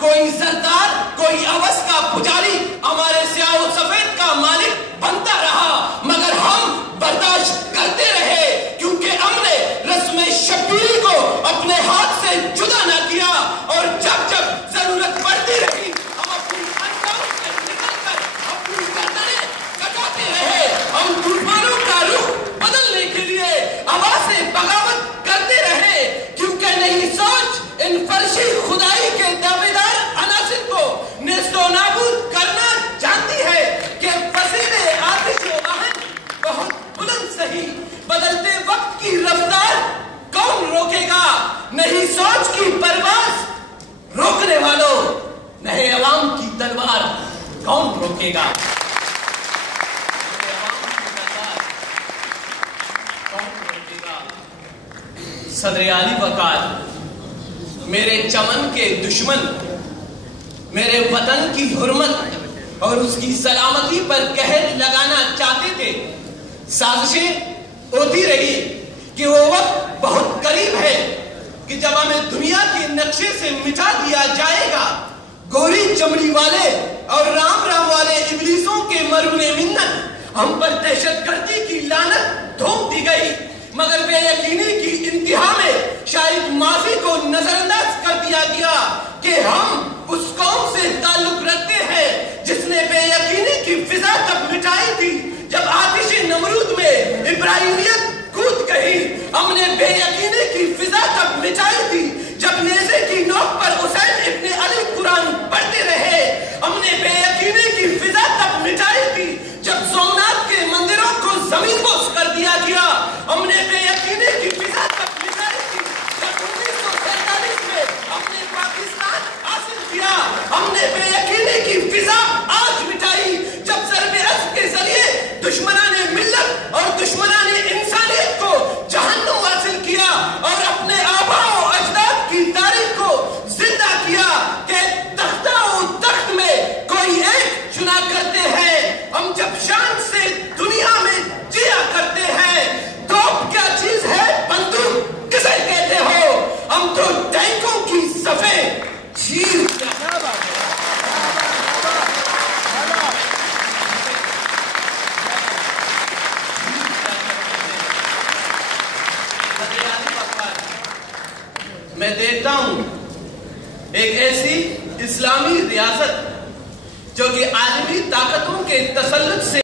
کوئی سردار، کوئی اوس کا پجاری ہمارے سیاہ و سفید کا مالک بنتا رہا، مگر ہم برداشت کرتے رہے، کیونکہ ہم نے رسم شبیری کو اپنے ہاتھ سے جدا نہ کیا، اور جب جب ضرورت پڑتی رہی ہم اپنی انداز سے نکل کر اپنی گردنیں کٹاتے رہے۔ ہم طوفانوں کا رخ بدلنے کے لیے آواز بغاوت کرتے رہے، کیونکہ نئی سوچ ان فرشی خدائی کے دعویدار عناصر کو نیست و نابود کرنا جانتی ہے کہ فصیل آتش و آہن بہت بلند سہی، بدلتے وقت کی رفتار کون روکے گا؟ نئی سوچ کی پرواز روکنے والوں، نئے عوام کی تلوار کون روکے گا؟ صدر عالی وقار، میرے چمن کے دشمن میرے وطن کی حرمت اور اس کی سلامتی پر قہر لگانا چاہتے تھے۔ سازشیں ہوتی رہی کہ وہ وقت بہت قریب ہے کہ جب ہمیں دنیا کے نقشے سے مٹا دیا جائے گا۔ گوری چمڑی والے اور رام رام والے ابلیسوں کے مرہون منت ہم پر دہشت گردی کی لعنت تھوپ دی گئی، مگر بے یقینی کی انتہا میں شاید ماضی کو نظر انداز کر دیا گیا کہ ہم اس قوم سے تعلق رکھتے ہیں جس نے بے یقینی کی فضا تب مٹائی تھی جب آتش نمرود میں ابراہیمیت کود گئی۔ ہم نے بے یقینی کی فضا تب مٹائی تھی جب نیزے کی نوک پر حسین ابن علی قرآن پڑھتے رہے۔ ہم نے بے یقینی کی فضا تب مٹائی تھی جب سومناتھ کے مندروں کو زمین بوس کر دیا گیا۔ ہم نے بے یقینی کی فضا تب مٹائی تھی جب 1947 میں ہم نے پاکستان حاصل کیا۔ ہم نے بے یقینی کی فضا آج مٹائی جب ضرب عصب کے ذریعے دشمنان ملت اور دشمنان انسانیت کو جہنم حاصل کیا اور اپنے آبا و اجداد کی تاریخ کو زندہ کیا کہ تختہ و تخت میں کوئی ایک چنا کرتے ہیں۔ ہم جب شان سے دنیا میں جیا کرتے ہیں، توپ کیا چیز ہے، بندوق کسے کہتے ہو؟ ہم تو ٹینکوں کی صفیں چیر میں دیکھتا ہوں ایک ایسی اسلامی ریاست جو کہ عالمی طاقتوں کے تسلط سے